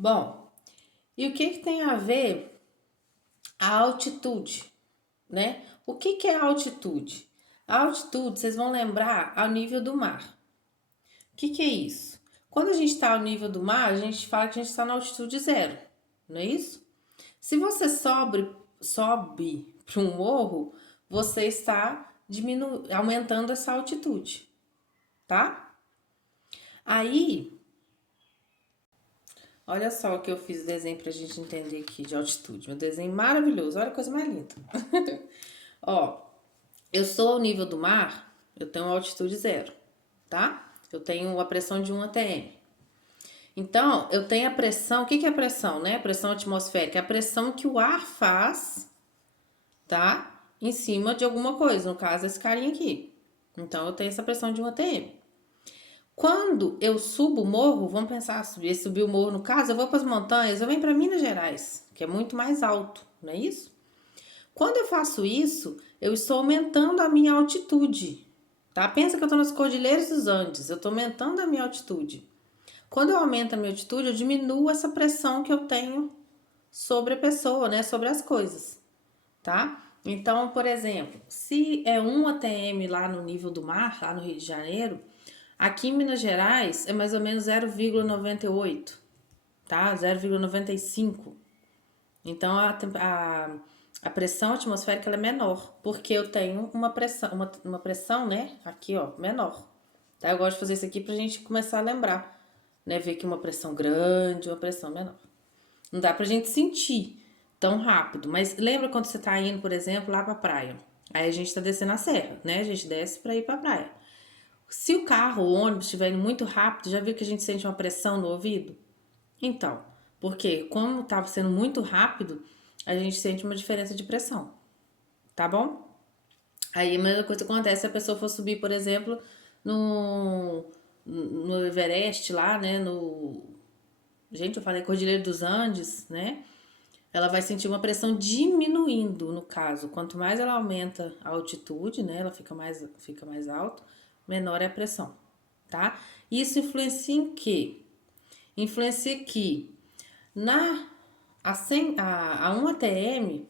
Bom, e o que tem a ver a altitude, né? O que é a altitude? A altitude, vocês vão lembrar, ao nível do mar. O que é isso? Quando a gente está ao nível do mar, a gente fala que a gente está na altitude zero, não é isso? Se você sobe para um morro, você está aumentando essa altitude, tá? Aí, olha só o que eu fiz o desenho pra gente entender aqui de altitude. Meu desenho maravilhoso, olha a coisa mais linda. Ó, eu sou ao nível do mar, eu tenho altitude zero, tá? Eu tenho a pressão de 1 atm. Então, eu tenho a pressão, o que é a pressão, né? A pressão atmosférica, é a pressão que o ar faz, tá? Em cima de alguma coisa, no caso esse carinha aqui. Então, eu tenho essa pressão de 1 atm. Quando eu subo o morro, vamos pensar, subir o morro no caso, eu vou para as montanhas, eu venho para Minas Gerais, que é muito mais alto, não é isso? Quando eu faço isso, eu estou aumentando a minha altitude, tá? Pensa que eu estou nas Cordilheiras dos Andes, eu estou aumentando a minha altitude. Quando eu aumento a minha altitude, eu diminuo essa pressão que eu tenho sobre a pessoa, né? Sobre as coisas, tá? Então, por exemplo, se é 1 atm lá no nível do mar, lá no Rio de Janeiro, aqui em Minas Gerais é mais ou menos 0,98, tá? 0,95. Então a pressão atmosférica ela é menor, porque eu tenho uma pressão, né? Aqui, ó, menor. Tá? Eu gosto de fazer isso aqui pra gente começar a lembrar, né? Ver que uma pressão grande, uma pressão menor. Não dá pra gente sentir tão rápido, mas lembra quando você tá indo, por exemplo, lá pra praia? Aí a gente tá descendo a serra, né? A gente desce pra ir pra praia. Se o carro ou o ônibus estiver indo muito rápido, já viu que a gente sente uma pressão no ouvido? Então, porque como estava sendo muito rápido, a gente sente uma diferença de pressão, tá bom? Aí a mesma coisa acontece se a pessoa for subir, por exemplo, no Everest lá, né? Gente, eu falei Cordilheira dos Andes, né? Ela vai sentir uma pressão diminuindo, no caso. Quanto mais ela aumenta a altitude, né? Ela fica mais alto, menor é a pressão, tá? Isso influencia em quê? Influencia que na a 1 atm,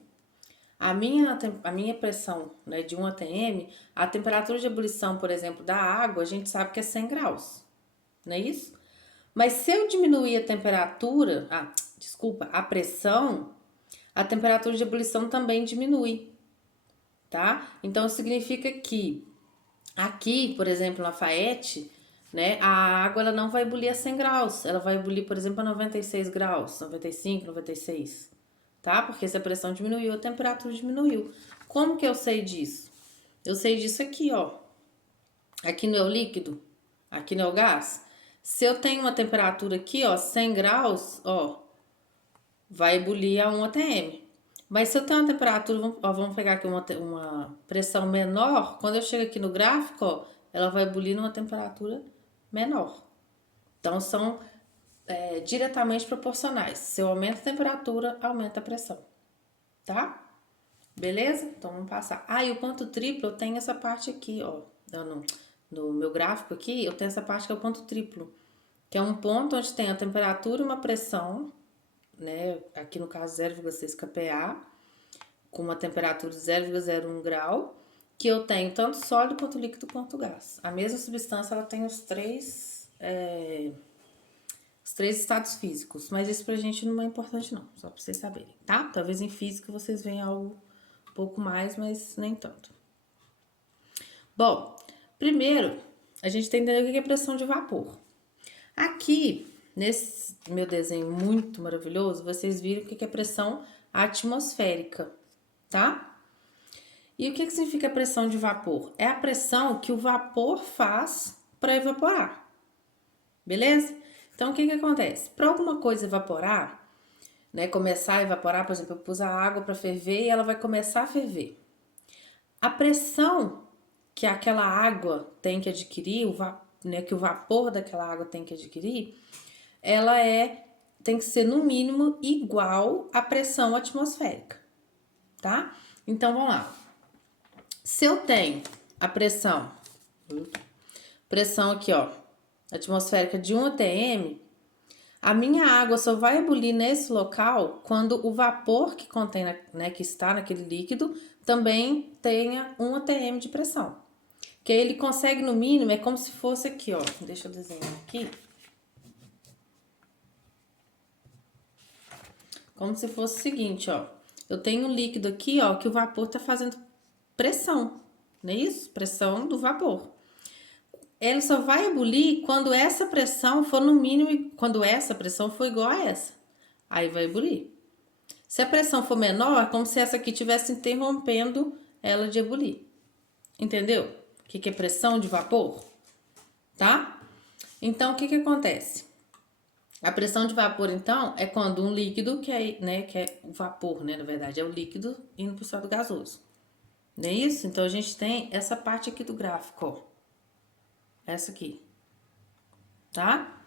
a minha pressão, né, de 1 atm, a temperatura de ebulição, por exemplo, da água, a gente sabe que é 100 graus, não é isso? Mas se eu diminuir a temperatura, desculpa, a pressão, a temperatura de ebulição também diminui, tá? Então significa que aqui, por exemplo, na Faete, né, a água ela não vai ebulir a 100 graus, ela vai ebulir, por exemplo, a 96 graus, 95, 96, tá? Porque se a pressão diminuiu, a temperatura diminuiu. Como que eu sei disso? Eu sei disso aqui, ó. Aqui no é o líquido, aqui no é o gás. Se eu tenho uma temperatura aqui, ó, 100 graus, ó, vai ebulir a 1 atm. Mas se eu tenho uma temperatura, vamos pegar aqui uma pressão menor, quando eu chego aqui no gráfico, ó, ela vai ebulir numa temperatura menor. Então, são diretamente proporcionais. Se eu aumento a temperatura, aumenta a pressão, tá? Beleza? Então, vamos passar. E o ponto triplo, eu tenho essa parte aqui, ó. No meu gráfico aqui, eu tenho essa parte que é o ponto triplo, que é um ponto onde tem a temperatura e uma pressão, né? Aqui no caso 0,6 kPa, com uma temperatura de 0,01 grau, que eu tenho tanto sólido quanto líquido quanto gás. A mesma substância ela tem os três estados físicos, mas isso pra gente não é importante não, só pra vocês saberem, tá? Talvez em física vocês venham algo um pouco mais, mas nem tanto. Bom, primeiro a gente tem que entender o que é pressão de vapor. Aqui, nesse meu desenho muito maravilhoso, vocês viram o que é pressão atmosférica, tá? E o que significa pressão de vapor? É a pressão que o vapor faz para evaporar, beleza? Então, o que acontece? Para alguma coisa evaporar, né, começar a evaporar, por exemplo, eu pus a água para ferver e ela vai começar a ferver. A pressão que aquela água tem que adquirir, né, que o vapor daquela água tem que adquirir, ela tem que ser no mínimo igual à pressão atmosférica, tá? Então, vamos lá. Se eu tenho a pressão aqui, ó, atmosférica de 1 atm, A minha água só vai ebulir nesse local quando o vapor que contém, né, que está naquele líquido, também tenha 1 atm de pressão. Que aí ele consegue, no mínimo, é como se fosse aqui, ó. Deixa eu desenhar aqui. Como se fosse o seguinte, ó. Eu tenho um líquido aqui, ó, que o vapor tá fazendo pressão, não é isso? Pressão do vapor. Ele só vai ebulir quando essa pressão for no mínimo, quando essa pressão for igual a essa. Aí vai ebulir. Se a pressão for menor, é como se essa aqui estivesse interrompendo ela de ebulir. Entendeu? O que é pressão de vapor? Tá? Então, o que acontece? A pressão de vapor, então, é quando um líquido, que é o vapor, né? Na verdade, é o líquido indo para o estado gasoso. Não é isso? Então, a gente tem essa parte aqui do gráfico, ó. Essa aqui. Tá?